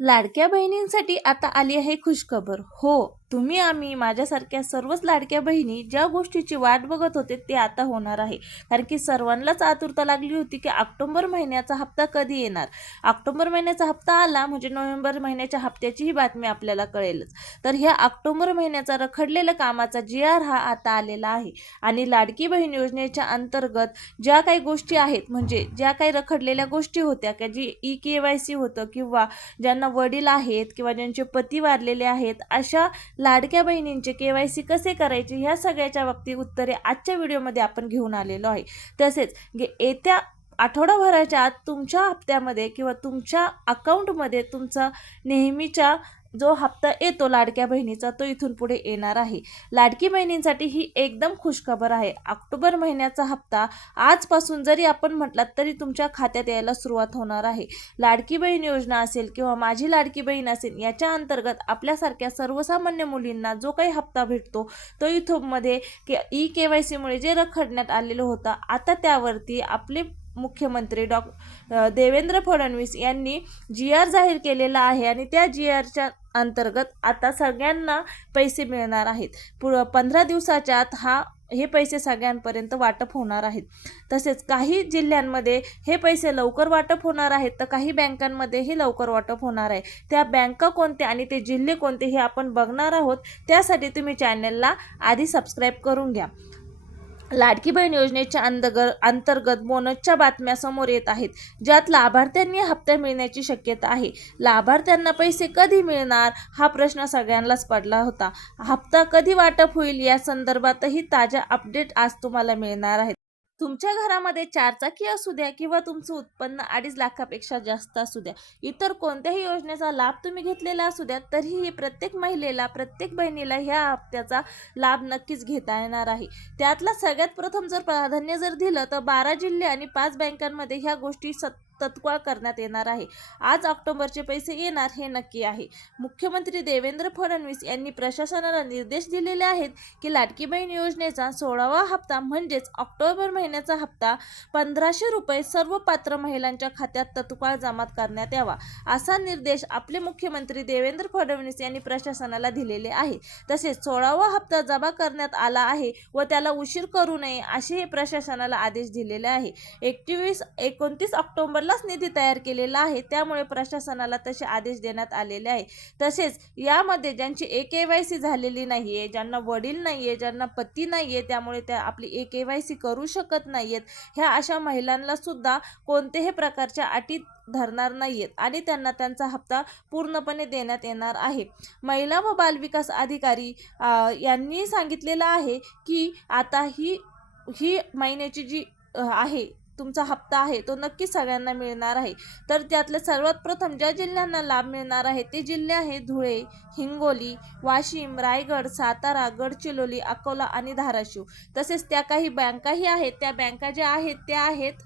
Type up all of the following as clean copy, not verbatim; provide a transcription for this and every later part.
लाडक्या बहिणींसाठी आता आली आहे खुशखबर. हो, तुम्ही आम्ही माझ्यासारख्या सर्वच लाडक्या बहिणी ज्या गोष्टीची वाट बघत होते ते आता होणार आहे. कारण की सर्वांनाच आतुरता लागली होती की ऑक्टोबर महिन्याचा हप्ता कधी येणार. ऑक्टोबर महिन्याचा हप्ता आला म्हणजे नोव्हेंबर महिन्याच्या हप्त्याचीही बातमी आपल्याला कळेलच. तर ह्या ऑक्टोबर महिन्याचा रखडलेल्या कामाचा जी.आर हा आता आलेला आहे. आणि लाडकी बहीण योजनेच्या अंतर्गत ज्या काही गोष्टी आहेत, म्हणजे ज्या काही रखडलेल्या गोष्टी होत्या की जी ई-के.वाय.सी होतं किंवा ज्यांना वडील आहेत किंवा ज्यांचे पती वारलेले आहेत, अशा लाडक्या बहिणींचे के-वाय-सी कसे करायचे ह्या सगळ्याच्या बाबतीत उत्तरे आजच्या व्हिडिओमध्ये आपण घेऊन आलेलो आहे. तसेच येत्या आठवडाभराच्या आत तुमच्या हप्त्यामध्ये किंवा तुमच्या अकाउंटमध्ये तुमचा नेहमीचा जो हप्ता येतो लाडक्या बहिणीचा तो इथून पुढे येणार आहे. लाडकी बहिणींसाठी ही एकदम खुशखबर आहे. ऑक्टोबर महिन्याचा हप्ता आजपासून जरी आपण म्हटलात तरी तुमच्या खात्यात यायला सुरुवात होणार आहे. लाडकी बहीण योजना असेल किंवा माझी लाडकी बहीण असेल, याच्या अंतर्गत आपल्यासारख्या सर्वसामान्य मुलींना जो काही हप्ता भेटतो तो इथूनमध्ये ई-के.वाय.सीमुळे जे रखडण्यात आलेलं होतं, आता त्यावरती आपले मुख्यमंत्री देवेंद्र फडणवीस यांनी जी.आर जाहीर केलेला आहे आणि त्या जी.आरच्या अंतर्गत आता सगळ्यांना पैसे मिळणार आहेत. 15 दिवसाच्या आत हे पैसे सगळ्यांपर्यंत वाटप होणार आहेत. तसेच काही जिल्ह्यांमध्ये हे पैसे लवकर वाटप होणार आहेत, तर काही बँकांमध्ये हे लवकर वाटप होणार आहे. त्या बँका कोणत्या आणि ते जिल्हे कोणते हे आपण बघणार आहोत. त्यासाठी तुम्ही चॅनलला आधी सबस्क्राईब करून घ्या. लाडकी बहीण योजनेच्या अंतर्गत बोनसच्या बातम्या समोर येत आहेत, ज्यात लाभार्थ्यांनी हप्ता मिळण्याची शक्यता आहे. लाभार्थ्यांना पैसे कधी मिळणार हा प्रश्न सगळ्यांनाच पडला होता. हप्ता कधी वाटप होईल या संदर्भातही ताज्या अपडेट आज तुम्हाला मिळणार आहेत. तुमच्या घरामध्ये 4 चाकी असू द्या किंवा तुमचं उत्पन्न 2.5 लाखापेक्षा जास्त असू द्या, इतर कोणत्याही योजनेचा लाभ तुम्ही घेतलेला असू द्या, तरीही प्रत्येक महिलेला, प्रत्येक बहिणीला ह्या हप्त्याचा लाभ नक्कीच घेता येणार आहे. त्यातला सगळ्यात प्रथम जर प्राधान्य दिलं तर 12 जिल्हे आणि 5 बँकांमध्ये ह्या गोष्टी तत्काळ करण्यात येणार आहे. आज ऑक्टोबरचे पैसे येणार हे नक्की आहे. मुख्यमंत्री देवेंद्र फडणवीस यांनी प्रशासनाला निर्देश दिलेले आहेत की लाडकी बहीण योजनेचा 16वा हप्ता म्हणजेच ऑक्टोबर महिन्याचा हप्ता 1500 रुपये सर्व पात्र महिलांच्या खात्यात तत्काळ जमा करण्यात यावा, असा निर्देश आपले मुख्यमंत्री देवेंद्र फडणवीस यांनी प्रशासनाला दिलेले आहे. तसेच 16वा हप्ता जमा करण्यात आला आहे व त्याला उशीर करू नये असे प्रशासनाला आदेश दिलेले आहे. 29 ऑक्टोबर निधी तयार केलेला आहे, त्यामुळे प्रशासनाला तसे आदेश देण्यात आलेले आहे. तसेच यामध्ये ज्यांची ई-के.वाय.सी झालेली नाहीये, ज्यांना वडील नाहीये, ज्यांना पती नाहीये, त्यामुळे त्या आपली ई-के.वाय.सी करू शकत नाहीयेत, ह्या अशा महिलांना सुद्धा कोणत्याही प्रकारच्या अटी धरणार नाहीयेत आणि त्यांना त्यांचा हप्ता पूर्णपणे देण्यात येणार आहे. महिला व बालविकास अधिकारी यांनी सांगितलेलं आहे की आता ही महिन्याची जी आहे तुमचा हप्ता आहे तो नक्कीच सगळ्यांना मिळणार आहे. तर त्यातले सर्वात प्रथम ज्या जिल्ह्यांना लाभ मिळणार आहे ते जिल्हे आहेत धुळे, हिंगोली, वाशिम, रायगड, सातारा, गडचिरोली, अकोला आणि धाराशिव. तसेच त्या काही बँकाही आहेत. त्या बँका ज्या आहेत त्या आहेत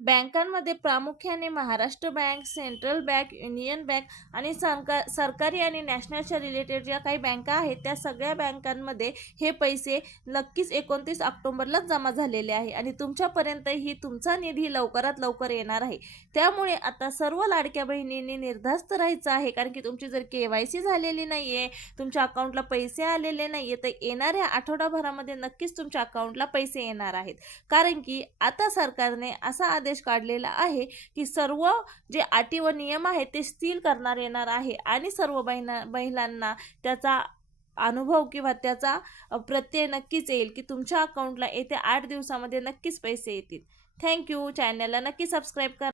बँकांमध्ये प्रामुख्याने Maharashtra bank, central bank, union bank आणि सरकारी आणि नॅशनलच्या रिलेटेड ज्या काही बँका आहेत त्या सगळ्या बँकांमध्ये हे पैसे नक्कीच 29 ऑक्टोबरलाच जमा झालेले आहे आणि तुमच्यापर्यंतही तुमचा निधी लवकरात लवकर येणार आहे. त्यामुळे आता सर्व लाडक्या बहिणींनी निर्धास्त राहायचं आहे, कारण की तुमची जर के-वाय-सी झालेली नाही आहे, तुमच्या अकाउंटला पैसे आलेले नाही आहे, तर येणाऱ्या आठवडाभरामध्ये नक्कीच तुमच्या अकाउंटला पैसे येणार आहेत. कारण की आता सरकारने असा आदेश काढलेला आहे की सर्व जे अटी व नियम आहेत ते स्थिर करणार येणार आहे आणि सर्व महिलांना त्याचा अनुभव किंवा त्याचा प्रत्यय नक्कीच येईल की तुमच्या अकाउंटला येत्या 8 दिवसामध्ये नक्कीच पैसे येतील. थँक्यू. चॅनलला नक्की सबस्क्राईब करा.